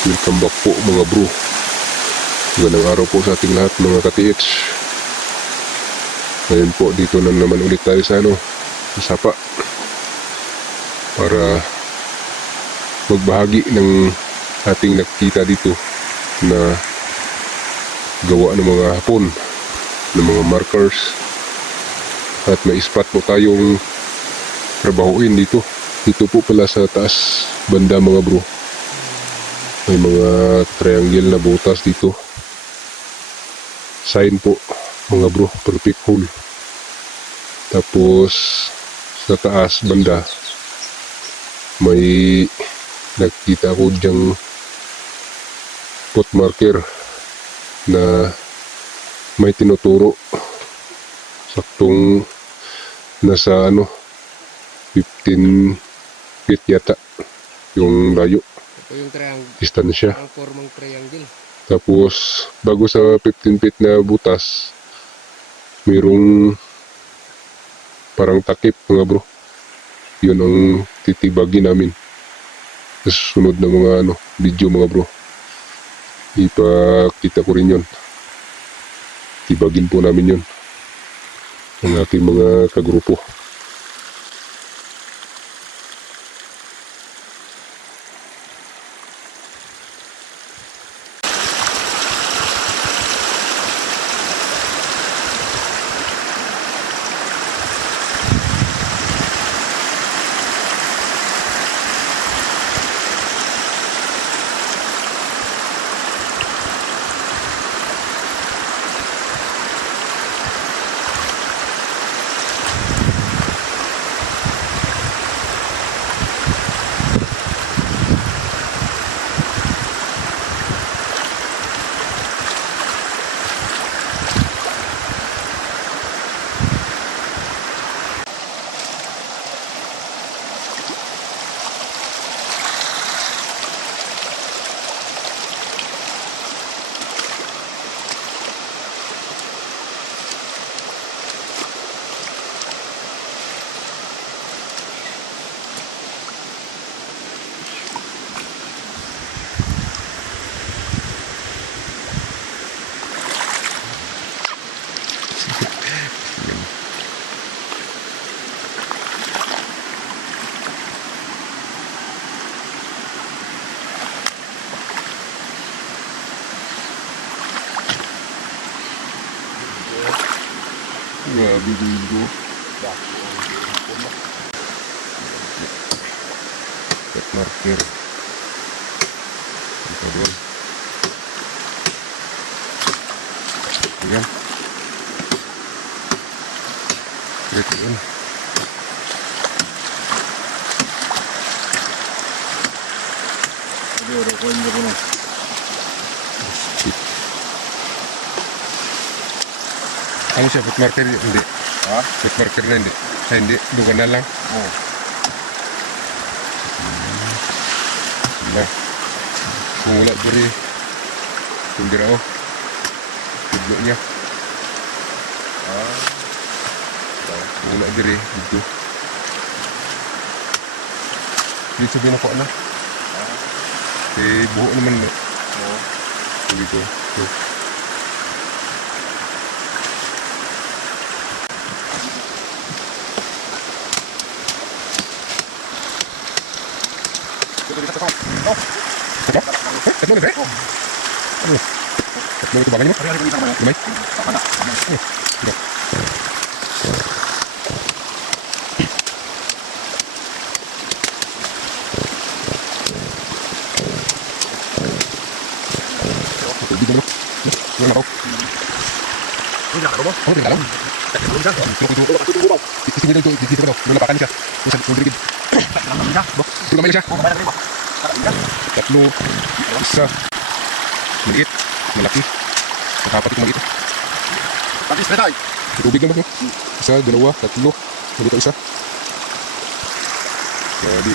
Welcome back po mga bro. Magandang araw po sa ating lahat mga ka-TH. Ngayon po dito na naman ulit tayo sa sa Sapa para magbahagi ng ating nakikita dito na gawa ng mga hapon, ng mga markers, at may spot po tayong trabahuin dito. Dito po pala sa taas banda mga bro, may mga triangle na butas dito. Sign po mga bro, perfect hole. Tapos sa taas banda may nakita ko dyang foot marker na may tinuturo. Saktong nasa 15 feet yata yung layo. Ito yung triangle. Distansya. Ang formang triangle. Tapos bago sa 15 feet na butas, mayroong parang takip mga bro. Yun ang titibagin namin sa susunod na mga video mga bro. Ipakita ko rin yun. Tibagin po namin yun ang ating mga kagrupo. Grabe dito. Cut marker. Ito doon. Ayan. Ito yun. Ano siya, foot marker? Hindi. Ha? Foot marker na hindi. Ay, hindi. Dugan na lang. Oo. Nah. Kumula dari Tunggirao. Tudlo niya. Kumula dari dito. Dito sabihin ako na. Buho naman no. Oo. Dito. Tatlo na ba? Tatlo ito bagay mo? Lumay? Dito mo. Yung ako. Yung ako mo? Oo, tingnan lang. Isingin ito, dito mo. Lulapakan siya. Yung dirigid. Tulong siya. Tatlo. Isa. Maliit. Malaki. Nakapatik maliit. Tubig naman. Isa, dalawa, tatlo. Dito isa. Jadi